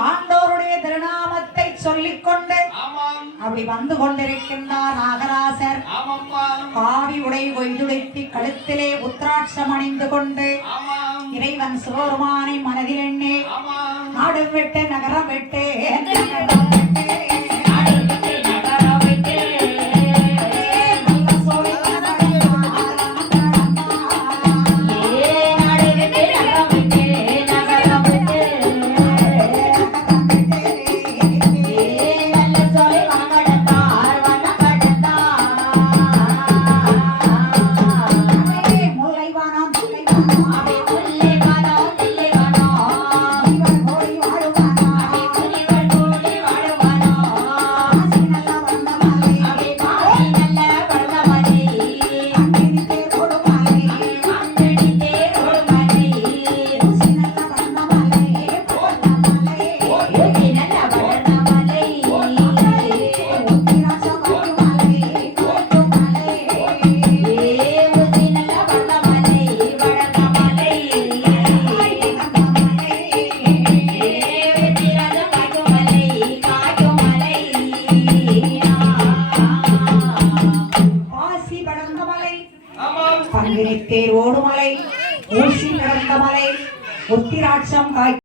ஆண்டோருடைய திருநாமத்தை சொல்லிக் கொண்டு அப்படி வந்து கொண்டிருக்கின்றார் நாகராசர். காவி உடை கொய்துடைத்து கழுத்திலே உத்ராட்சம் அணிந்து கொண்டு இறைவன் சிவபெருமானை மனதில் எண்ணே நாடு விட்டு நகரம் விட்டு Thank you. ஆமாம் பங்கினித்தேர் ஓடுமலை ஊசி நடந்த மலை உத்திராட்சம் காய்